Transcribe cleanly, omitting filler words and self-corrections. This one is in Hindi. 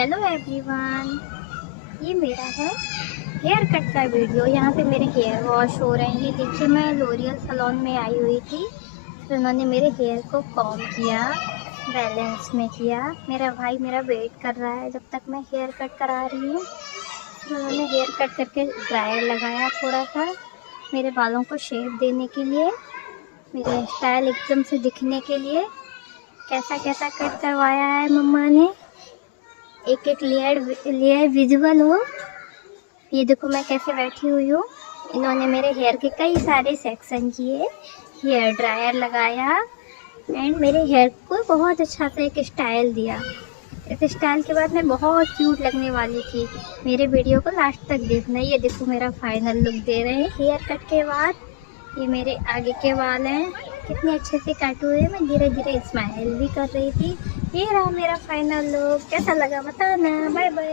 हेलो एवरीवन, ये मेरा है हेयर कट का वीडियो। यहाँ पे मेरे हेयर वॉश हो रहे हैं। ये देखिए, मैं लोरियल सैलून में आई हुई थी, फिर उन्होंने मेरे हेयर को कॉम्ब किया, बैलेंस में किया। मेरा भाई मेरा वेट कर रहा है जब तक मैं हेयर कट करा रही हूँ। फिर उन्होंने हेयर कट करके ड्रायर लगाया थोड़ा सा मेरे बालों को शेप देने के लिए, मेरे स्टाइल एकदम से दिखने के लिए। कैसा कैसा कट करवाया है मम्मा ने, एक एक लेयर विजुअल हो। ये देखो मैं कैसे बैठी हुई हूँ। इन्होंने मेरे हेयर के कई सारे सेक्शन किए, हेयर ड्रायर लगाया एंड मेरे हेयर को बहुत अच्छा सा एक स्टाइल दिया। इस स्टाइल के बाद मैं बहुत क्यूट लगने वाली थी। मेरे वीडियो को लास्ट तक देखना। ये देखो मेरा फाइनल लुक दे रहे हैं हेयर कट के बाद। ये मेरे आगे के बाल हैं, कितने अच्छे से कट हुए। मैं धीरे धीरे स्माइल भी कर रही थी। ये रहा मेरा फाइनल लुक। कैसा लगा बताना। Bye bye.